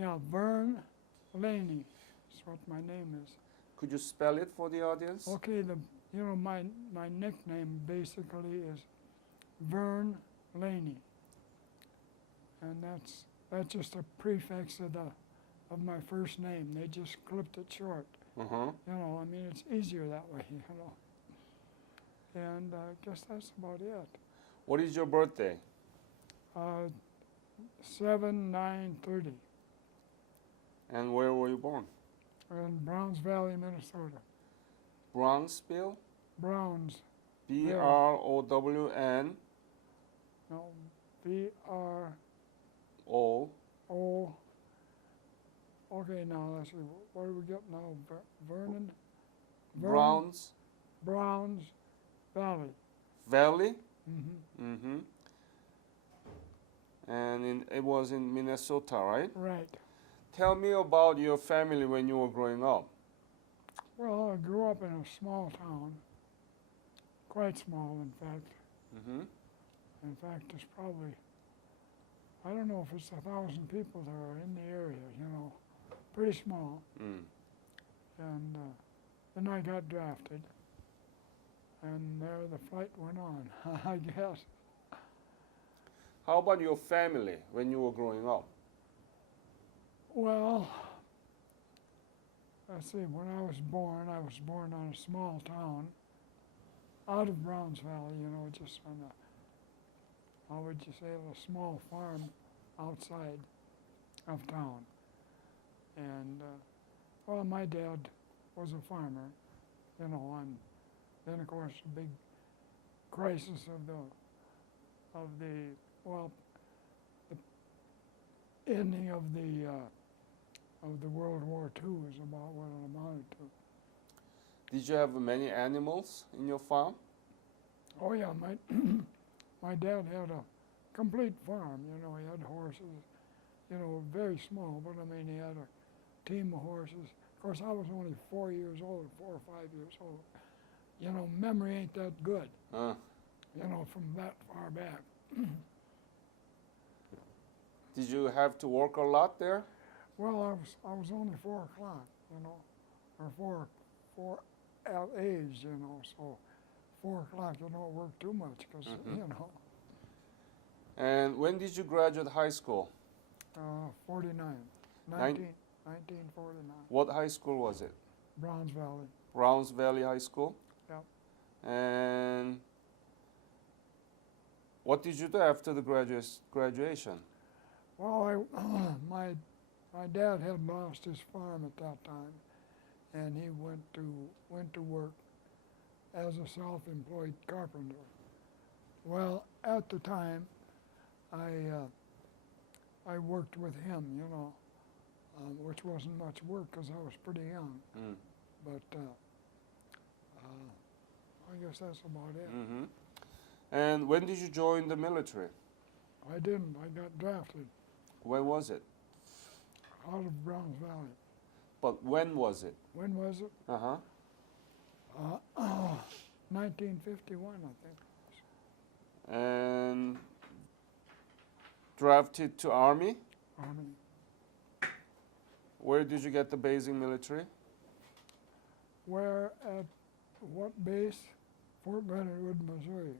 Yeah, Vern Lanie is what my name is. Could you spell it for the audience? Okay, my nickname basically is Vern Lanie, and that's just a prefix of my first name. They just clipped it short. Uh-huh. You know, I mean, it's easier that way. You know, and I guess that's about it. What is your birthday? 7/9/30 And where were you born? in Browns Valley, Minnesota. Brownsville? Browns, B-R-O-W-N no, B-R-O. O Okay, now let's see. What do we get now? Vernon? Browns Browns Valley. Valley. Mm-hmm. Mm-hmm. And it was in Minnesota, right? Right. Tell me about your family when you were growing up. Well, I grew up in a small town, quite small, in fact. Mm-hmm. In fact, there's probably, I don't know if it's 1,000 people there in the area, you know, pretty small. Mm. And then I got drafted, and there the fight went on, I guess. How about your family when you were growing up? Well, let's see, when I was born on a small town out of Browns Valley, you know, just on a, how would you say, a small farm outside of town. And, well, my dad was a farmer, you know, and then, of course, the big crisis of the well, the ending of the World War II is about what it amounted to. Did you have many animals in your farm? Oh yeah, my dad had a complete farm. You know, he had horses. You know, very small, but I mean, he had a team of horses. Of course, I was only 4 years old, 4 or 5 years old. You know, memory ain't that good. You know, from that far back. Did you have to work a lot there? Well, I was only 4 o'clock, you know, or four at age, you know, so 4 o'clock you don't work too much because, you know. And when did you graduate high school? 49, 1949, What high school was it? Browns Valley. Browns Valley High School? Yep. And what did you do after the graduation? Well, my dad had lost his farm at that time, and he went to work as a self-employed carpenter. Well, at the time, I worked with him, you know, which wasn't much work because I was pretty young. Mm. But I guess that's about it. Mm-hmm. And when did you join the military? I didn't. I got drafted When was it? out of Browns Valley. But when was it? When was it? Uh-huh. 1951, I think. And drafted to Army? Army. Where did you get the basic military? Where at what base? Fort Leonard Wood, Missouri.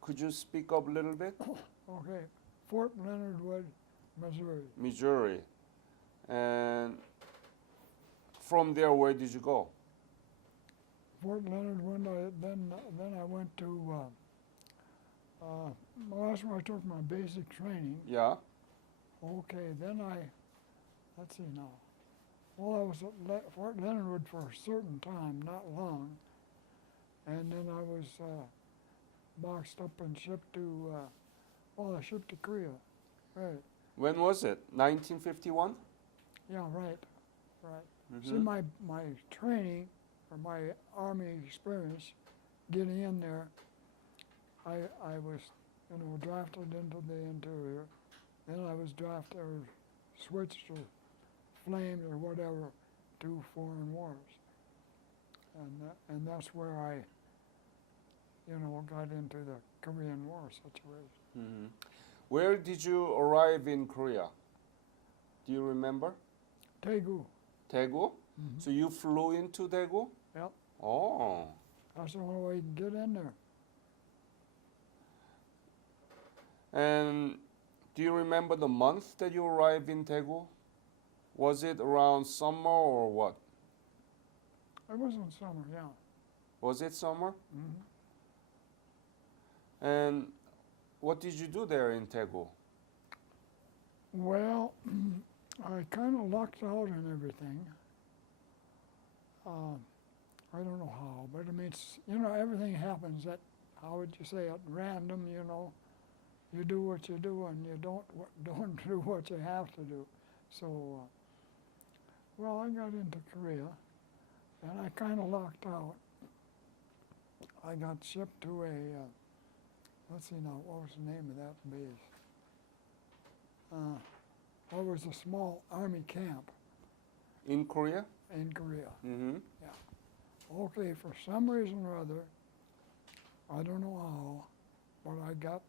Could you speak up a little bit? Okay, Fort Leonard Wood, Missouri. Missouri. And from there, where did you go? Fort Leonard Wood. Then I went to. Well, that's where I took my basic training. Yeah. Okay, then let's see now. Well, I was at Fort Leonard Wood for a certain time, not long, and then I was boxed up and shipped to. I shipped to Korea. Right. When was it? 1951? Yeah, right. Mm-hmm. See, my training, or my Army experience, getting in there, I was, you know, drafted into the interior. Then I was drafted or switched or flamed or whatever to foreign wars. And that's where I, you know, got into the Korean War situation. Mm-hmm. Where did you arrive in Korea? Do you remember? Daegu. Daegu? Mhm. So you flew into Daegu? Yep. Oh. That's the only way you can get in there. And do you remember the month that you arrived in Daegu? Was it around summer or what? It was in summer, yeah. Was it summer? Mhm. And what did you do there in Daegu? Well, I kind of lucked out in everything. I don't know how, but I mean, it's, everything happens at, how would you say, at random, You do what you do and you don't do what you have to do. So, well, I got into Korea and I kind of lucked out. I got shipped to a, let's see now, what was the name of that base? Well, it was a small army camp In Korea? in Korea. Mm-hmm. Okay, for some reason or other, I don't know how, but I got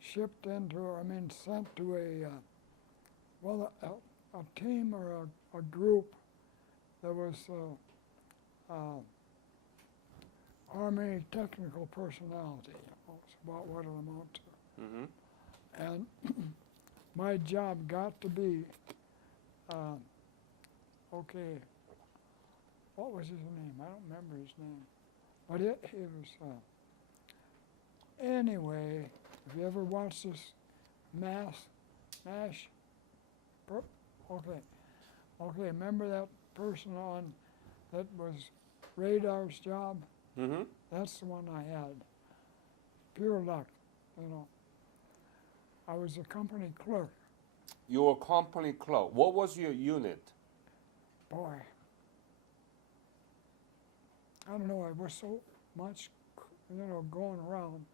shipped sent to a team or a group that was Army technical personality. That's about what it amounted to. Mm-hmm. And my job got to be, okay, what was his name? I don't remember his name. But it was, anyway, if you ever watched this MASH, okay, remember that person that was Radar's job? Mm-hmm. That's the one I had. Pure luck, I was a company clerk. You were company clerk. What was your unit? Boy, I don't know, I was so much, going around.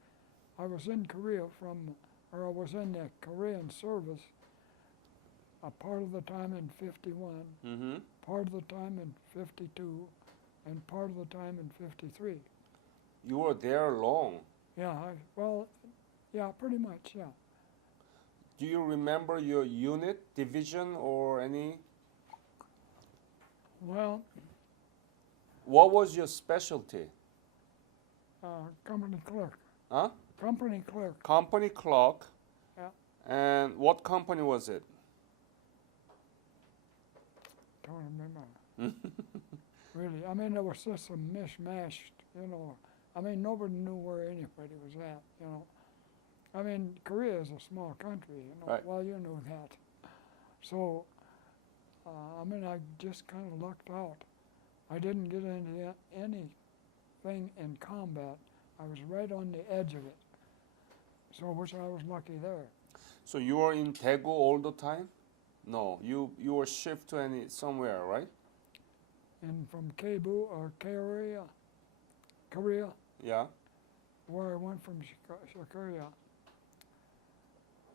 I was in Korea I was in the Korean service a part of the time in 51, Mm-hmm. part of the time in 52, and part of the time in 53. You were there long. Yeah, pretty much, yeah. Do you remember your unit, division, or any? Well, What was your specialty? company clerk. Huh? Company clerk. Company clerk. Yeah. And what company was it? Don't remember. Really, there was just a mishmash, nobody knew where anybody was at, Korea is a small country, Right. well, you know that. So, I just kind of lucked out. I didn't get into anything in combat. I was right on the edge of it. So, which I was lucky there. So you were in Daegu all the time? No, you were shipped to somewhere, right? And from Kabu or Korea, Yeah. where I went from Korea,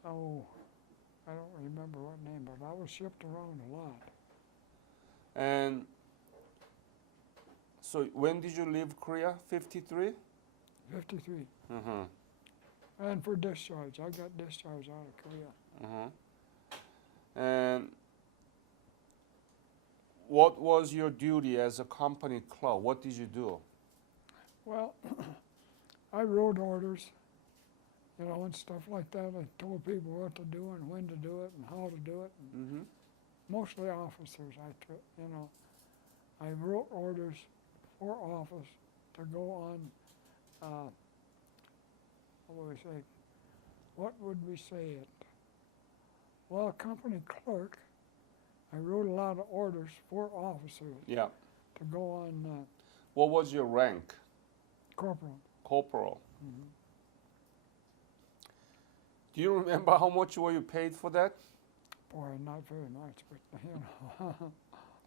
I don't remember what name, but I was shipped around a lot. And so when did you leave Korea? 53? 53. Mm-hmm. And for discharge, I got discharged out of Korea. Mm-hmm. And what was your duty as a company clerk? What did you do? Well, I wrote orders, and stuff like that. I told people what to do and when to do it and how to do it. And Mm-hmm. mostly officers, I wrote orders for office to go on, what would we say it? Well, company clerk, I wrote a lot of orders for officers Yeah. to go on What was your rank? corporal. Corporal. Mhm. Do you remember how much were you paid for that? Boy, not very much, but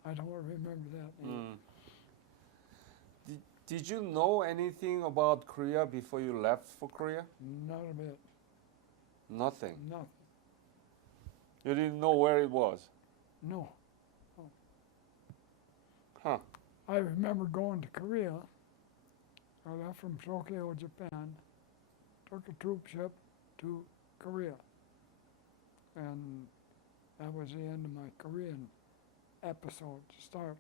I don't remember that. Mm. Did you know anything about Korea before you left for Korea? Not a bit, Nothing. nothing, You didn't know where it was? no. Huh. I remember going to Korea. I left from Tokyo, Japan, took a troop ship to Korea. And that was the end of my Korean episode to start.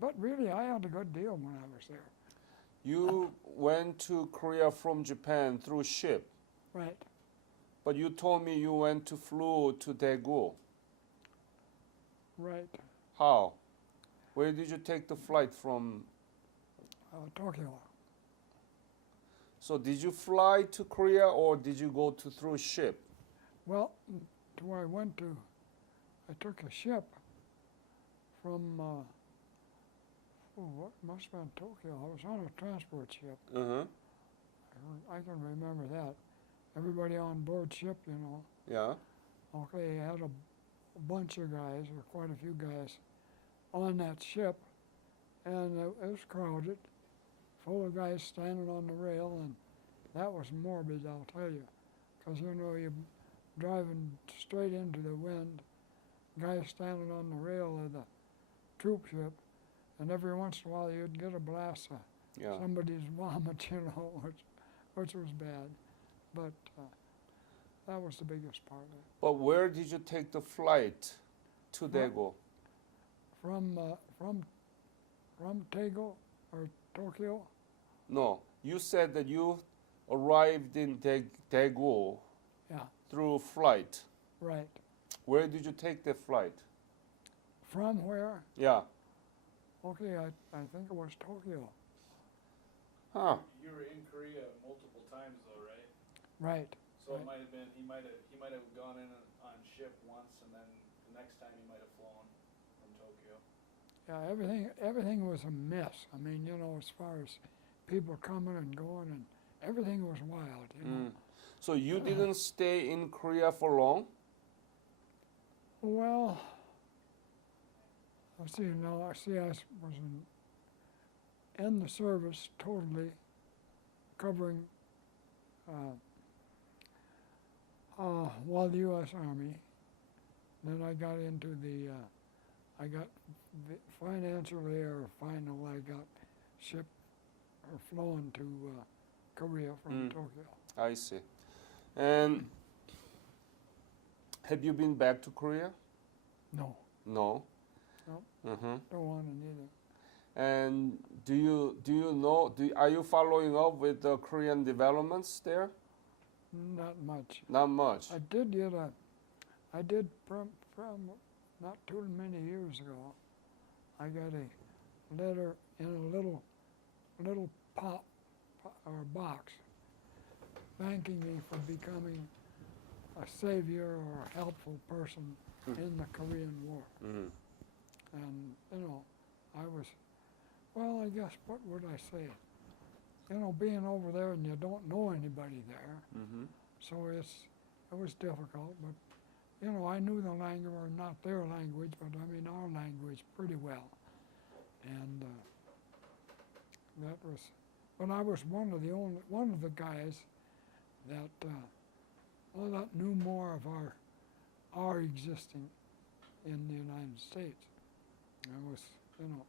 But really, I had a good deal when I was there. You went to Korea from Japan through ship, Right. but you told me you flew to Daegu. Right. How? Where did you take the flight from? Tokyo. So did you fly to Korea or did you go through ship? Well, to where I went to, I took a ship from, what must have been Tokyo. I was on a transport ship. Uh-huh. I can remember that. Everybody on board ship, you know. Yeah. Okay, had a bunch of guys, or quite a few guys, on that ship, and it was crowded, full of guys standing on the rail, and that was morbid, I'll tell you, because you know you're driving straight into the wind, guys standing on the rail of the troop ship, and every once in a while you'd get a blast of Yeah. somebody's vomit, you know, which was bad, but that was the biggest part of it. But where did you take the flight to Daegu? From Daegu or Tokyo. No, you said that you arrived in Daegu Yeah, through flight. right. Where did you take the flight? From where? Yeah. Okay, I think it was Tokyo. Huh. You were in Korea multiple times though, right? Right. So Right. it might have been he might have gone in on ship once, and then the next time he might have flown from Tokyo. Yeah, everything was a mess. I mean, you know, as far as people coming and going, and everything was wild, you know. So you didn't stay in Korea for long? Well, let's see, no, I was in the service totally, covering while the U.S. Army. Then I got into financially or final, I got shipped or flown to Korea from Tokyo. I see. And have you been back to Korea? No, No. No. Mm-hmm. don't want to neither. And are you following up with the Korean developments there? Not much. Not much. I did from not too many years ago, I got a letter in a little or box thanking me for becoming a savior or a helpful person in the Korean War. Mm-hmm. And, you know, I guess, what would I say? You know, being over there and you don't know anybody there, Mm-hmm. so it was difficult, but, you know, I knew the language, or not their language, but I mean our language pretty well. And but I was one of the guys that, that knew more of our existing in the United States. I was, you know,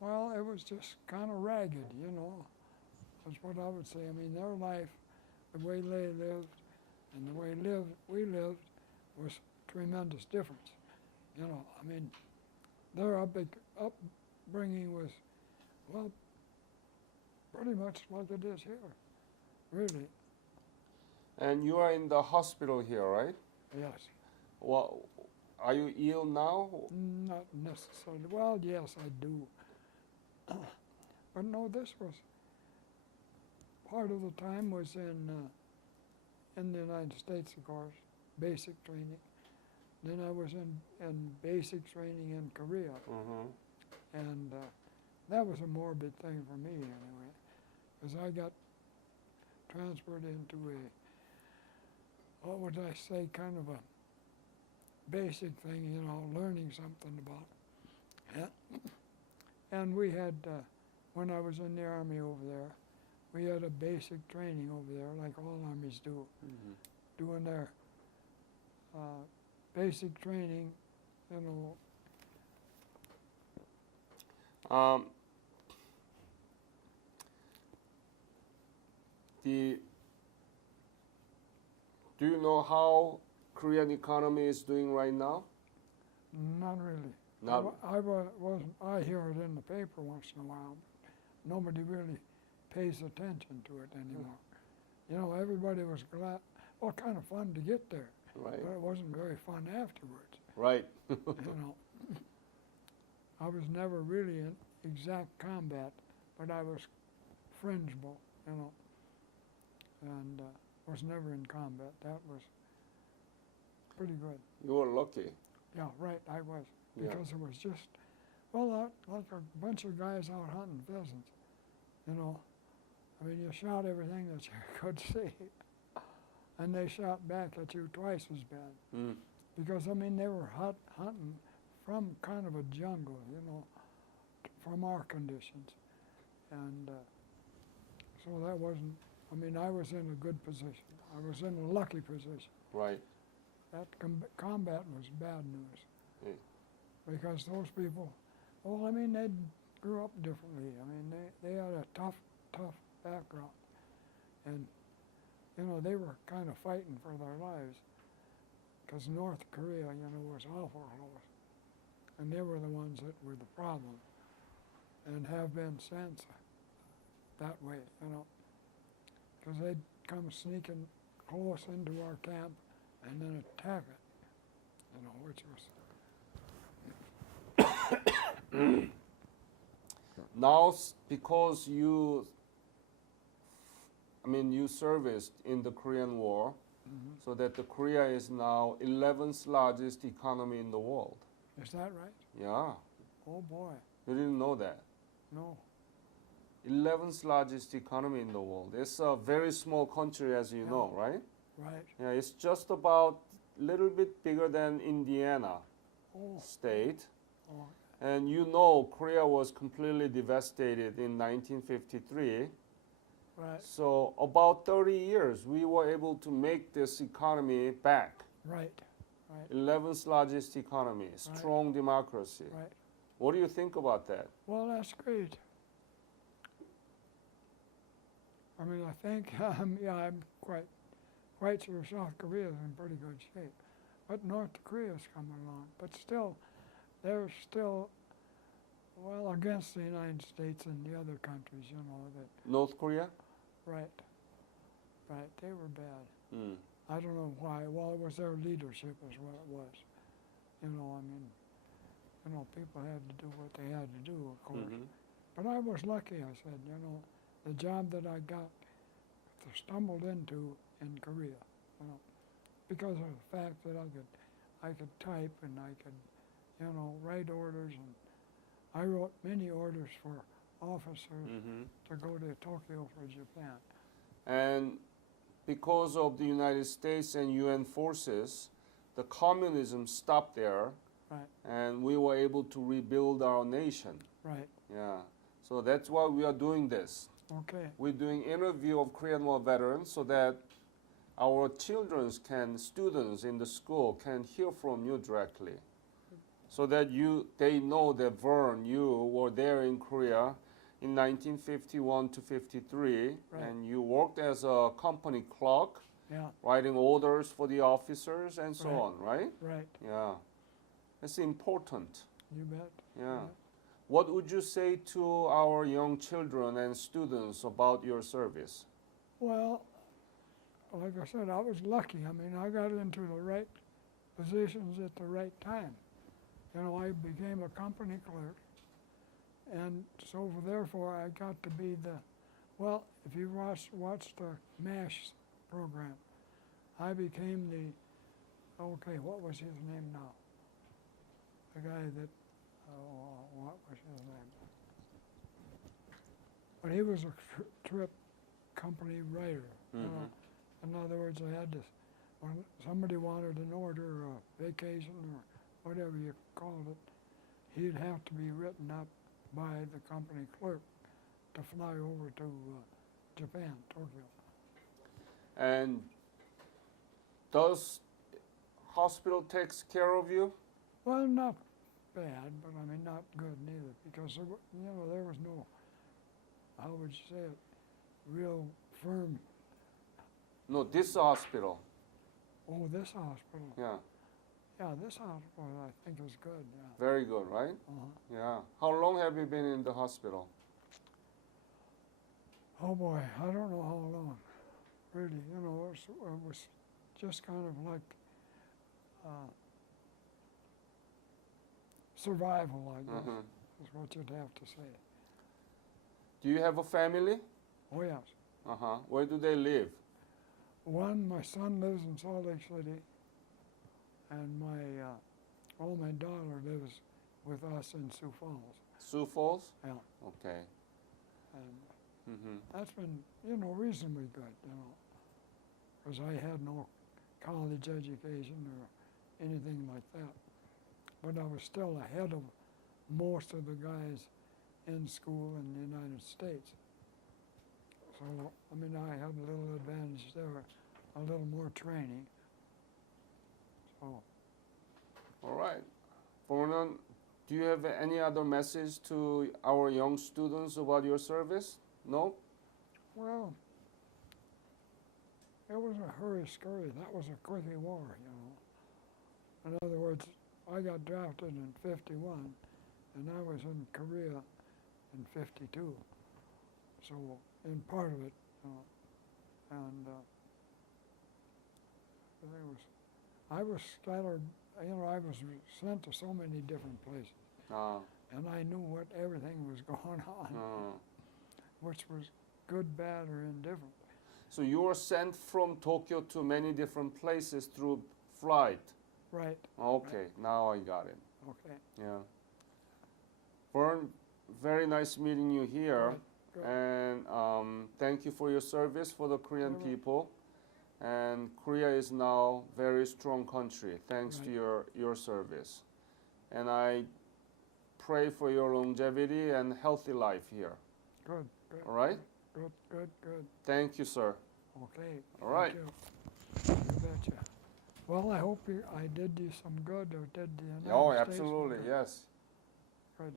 well, it was just kind of ragged, you know. That's what I would say. I mean, their life, the way they lived, and the way we lived, was tremendous difference. You know, I mean, their upbringing was, well, pretty much like it is here, really. And you are in the hospital here, right? Yes. Well, are you ill now? Not necessarily. Well, yes, I do. But no, this was part of the time was in the United States, of course, basic training. Then I was in basic training in Korea, Mm-hmm. and that was a morbid thing for me anyway, because I got transferred into what would I say, kind of a basic thing, you know, learning something about it. And we had, when I was in the Army over there, we had a basic training over there, like all armies do, doing their basic training, you know. Do you know how Korean economy is doing right now? Not really. Not I hear it in the paper once in a while. Nobody really pays attention to it anymore. You know, everybody was glad. Well, kind of fun to get there, right. but it wasn't very fun afterwards. Right. You know, I was never really in exact combat, but I was fringeable, you know, and was never in combat. That was pretty good. You were lucky. Yeah, right, I was. Yeah. Because it was just, well, like a bunch of guys out hunting pheasants, you know. I mean, you shot everything that you could see, and they shot back at you twice as bad. Mm. Because, I mean, they were hunting from kind of a jungle, you know, from our conditions. And so that wasn't, I mean, I was in a good position. I was in a lucky position. Right. That combat was bad news. Yeah. Because those people, well, I mean, they grew up differently. I mean, they had a tough background. And, you know, they were kind of fighting for their lives. Because North Korea, you know, was awful close. And they were the ones that were the problem. And have been since that way, you know. Because they'd come sneaking close into our camp and then attack it, you know, which was... Now, because you serviced in the Korean War, Mm-hmm. so that the Korea is now 11th largest economy in the world. Is that right? Yeah, Oh boy, you didn't know that. no. 11th largest economy in the world. It's a very small country, as you Yeah. know, right? Right. Yeah, it's just about a little bit bigger than Indiana Oh, state. oh, And you know, Korea was completely devastated in 1953. right, So about 30 years, we were able to make this economy back. right, right, 11th largest economy, strong democracy. right. What do you think about that? Well, that's great. I mean, I think, yeah, I'm quite sure South Korea is in pretty good shape. But North Korea's coming along. But still, they're still, well, against the United States and the other countries, you know, that, North Korea? right, they were bad. Mm. I don't know why. Well, it was their leadership is what it was. You know, I mean, you know, people had to do what they had to do, of course. Mhm. But I was lucky, I said, you know, the job that I got, stumbled into in Korea, you know, because of the fact that I could type and I could, you know, write orders, and I wrote many orders for officers Mhm. to go to Tokyo for Japan. And because of the United States and UN forces, the communism stopped there, Right, and we were able to rebuild our nation. right, Yeah. So that's why we are doing this. okay, We're doing interview of Korean War veterans so that our students in the school can hear from you directly. So that they know that Vern, you were there in Korea in 1951 to 53, Right. and you worked as a company clerk, yeah, writing orders for the officers and so Right. on, right? right, Yeah. It's important. you bet. Yeah. What would you say to our young children and students about your service? Well, like I said, I was lucky. I mean, I got into the right positions at the right time. You know, I became a company clerk, and so therefore I got to be well, if you watch the MASH program, I became what was his name now? The guy that, what was his name? But he was a trip company writer. You know? In other words, I had to, when somebody wanted an order or a vacation or whatever you called it, he'd have to be written up by the company clerk to fly over to Japan, Tokyo. And does hospital takes care of you? Well, not bad, but I mean not good neither, because there was no, how would you say it, real firm. No, this hospital. Oh, this hospital. Yeah, Yeah, this hospital I think is good, yeah. very good, right? Uh-huh. Yeah. How long have you been in the hospital? Oh boy, I don't know how long, really. You know, it was just kind of like survival, I guess, Mhm. is what you'd have to say. Do you have a family? Oh yes. Where do they live? One, my son lives in Salt Lake City, and my daughter lives with us in Sioux Falls. Sioux Falls? Yeah, Okay. and Mm-hmm. that's been, you know, reasonably good, you know, because I had no college education or anything like that. But I was still ahead of most of the guys in school in the United States. So, I mean, I had a little advantage there, a little more training. So, All right. Vernon, do you have any other message to our young students about your service? No? well, it was a hurry-scurry. That was a quickie war, you know. In other words, I got drafted in '51, and I was in Korea in '52. So, in part of it, you know, and I was scattered. You know, I was sent to so many different places, and I knew what everything was going on, which was good, bad, or indifferent. So you were sent from Tokyo to many different places through flight. Right. Okay, now I got it. Okay. Yeah. Vern, very nice meeting you here. Good. And thank you for your service for the Korean Right. people. And Korea is now a very strong country thanks to Right. your service. And I pray for your longevity and healthy life here. Good. Good. All right? Good. Thank you, sir. Okay. All right. Thank you. You betcha. Well, I hope I did you some good, or did the United Oh, States some absolutely, good. yes.